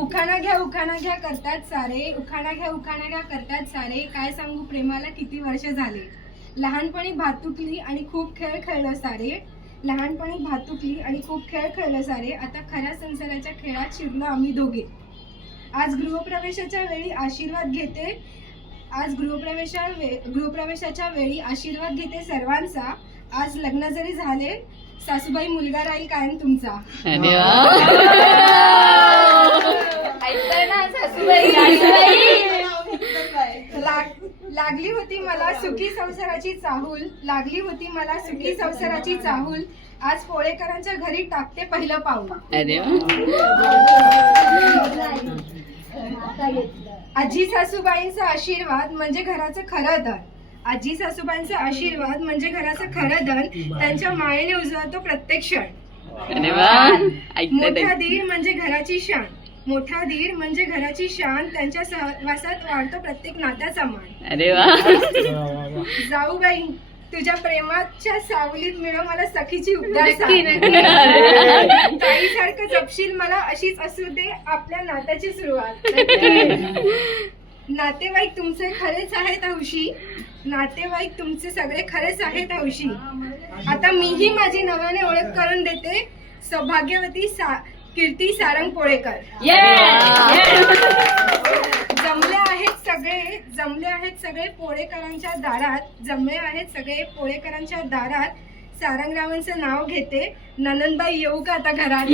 उखाणा घ्या करतात सारे, उखाणा घ्या करतात सारे, काय सांगू प्रेमाला किती वर्ष झाले. लहानपणी भातुकली आणि खूप खेळ खेळलं सारे, लहानपणी भातुकली आणि खूप खेळ खेळलं सारे, आता खऱ्या संसाराच्या खेळात शिरलो आम्ही दोघे. आज गृहप्रवेशाच्या वेळी आशीर्वाद घेते, आज गृहप्रवेशाच्या वेळी आशीर्वाद घेते सर्वांचा. आज लग्न जरी झाले सासूबाई मुलगा राहील कायम तुमचा. लागली होती मला सुखी संसाराची चाहूल, लागली होती मला सुखी संसाराची चाहूल, आज पोळेकरांच्या घरी टाकते पहिलं पाऊल. आजी सासूबाईंचा आशीर्वाद म्हणजे घराचं खरं धन, आजी सासूबाईंचा आशीर्वाद म्हणजे घराचं खरं धन, त्यांच्या मायेने उजळतो प्रत्येक क्षण. मोठा दीर म्हणजे घराची शान, मोठा दीर म्हणजे घराची शान, त्यांच्या सहवासात वाढतो प्रत्येक नात्याचा मान. जाऊबाई तुझ्या प्रेमाच्या सावलीत मिळव मला सखीची उबदार ताईसारखं जपशील मला, अशीच असू दे आपल्या नात्याची सुरुवात. नातेवाईक तुमचे खरेच आहेत हौशी, नातेवाईक तुमचे सगळे खरेच आहेत हौशी. आता मीही माझी नव्याने ओळख करून देते, सौभाग्यवती कीर्ती सारंग पोळेकर. जमले आहेत सगळे पोळेकरांच्या दारात, जमले आहेत सगळे पोळेकरांच्या दारात, सारंगरावांचं नाव घेते, ननंदबाई येऊ का आता घरात.